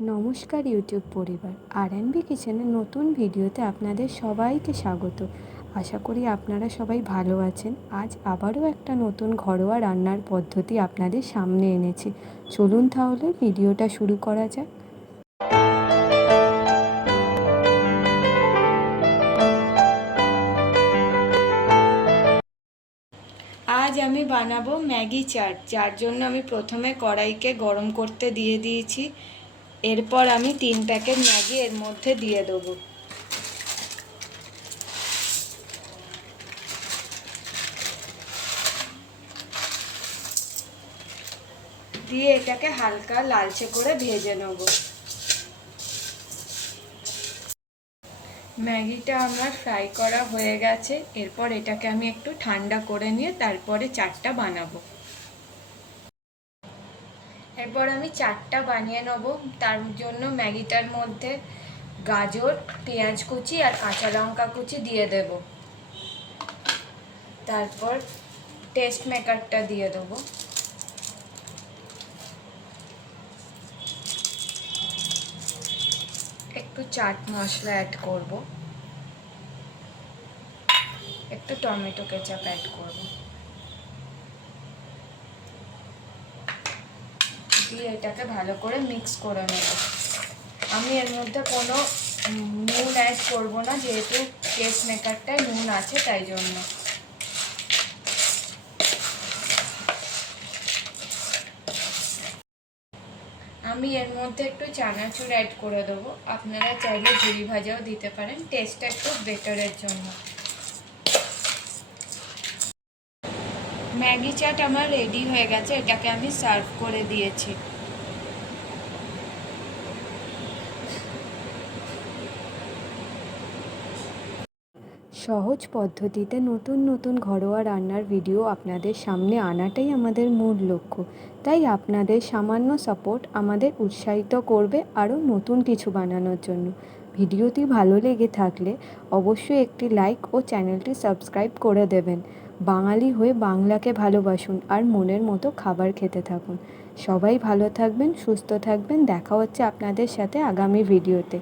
নমস্কার ইউটিউব পরিবার আর N B কিচেনের নতুন ভিডিওতে আপনাদের সবাইকে স্বাগত। আশা করি আপনারা সবাই ভালো আছেন। আজ আবারও একটা নতুন ঘরোয়া রান্নার পদ্ধতি আপনাদের সামনে এনেছি। চলুন তাহলে ভিডিওটা শুরু করা যাক। আজ আমি বানাবো ম্যাগি চাট, যার জন্য আমি প্রথমে কড়াইকে গরম করতে দিয়ে দিয়েছি। এরপর আমি তিন প্যাকেট ম্যাগি এর মধ্যে দিয়ে দেবো। দিয়ে এটাকে হালকা লালচে করে ভেজে নেব। ম্যাগিটা আমার ফ্রাই করা হয়ে গেছে। এরপর এটাকে আমি একটু ঠান্ডা করে নিয়ে তারপরে চাটটা বানাবো। এরপর আমি চাটটা বানিয়ে নেব। তার জন্য ম্যাগিটার মধ্যে গাজর, পেঁয়াজ কুচি আর কাঁচা লঙ্কা কুচি দিয়ে দেব। তারপর টেস্ট মেকারটা দিয়ে দেবো। একটু চাট মশলা অ্যাড করব। একটু টমেটো কেচাপ অ্যাড করব। দিয়ে এটাকে ভালো করে মিক্স করে নেব। আমি এর মধ্যে কোনো নুন অ্যাড করব না, যেহেতু কেস মেকারটায় নুন আছে তাই জন্য। আমি এর মধ্যে একটু চানাচুর অ্যাড করে দেবো। আপনারা চাইলে ঝুড়ি ভাজাও দিতে পারেন টেস্টটা একটু বেটারের জন্য। ম্যাগি চাট আমার রেডি হয়ে গেছে, এটাকে আমি সার্ভ করে দিয়েছি। সহজ পদ্ধতিতে নতুন নতুন ঘরোয়া রান্নার ভিডিও আপনাদের সামনে আনাটাই আমাদের মূল লক্ষ্য। তাই আপনাদের সামান্য সাপোর্ট আমাদের উৎসাহিত করবে আরও নতুন কিছু বানানোর জন্য। ভিডিওটি ভালো লেগে থাকলে অবশ্যই একটি লাইক ও চ্যানেলটি সাবস্ক্রাইব করে দেবেন। বাঙালি হয়ে বাংলাকে ভালোবাসুন আর মনের মতো খাবার খেতে থাকুন। সবাই ভালো থাকবেন, সুস্থ থাকবেন। দেখা হচ্ছে আপনাদের সাথে আগামী ভিডিওতে।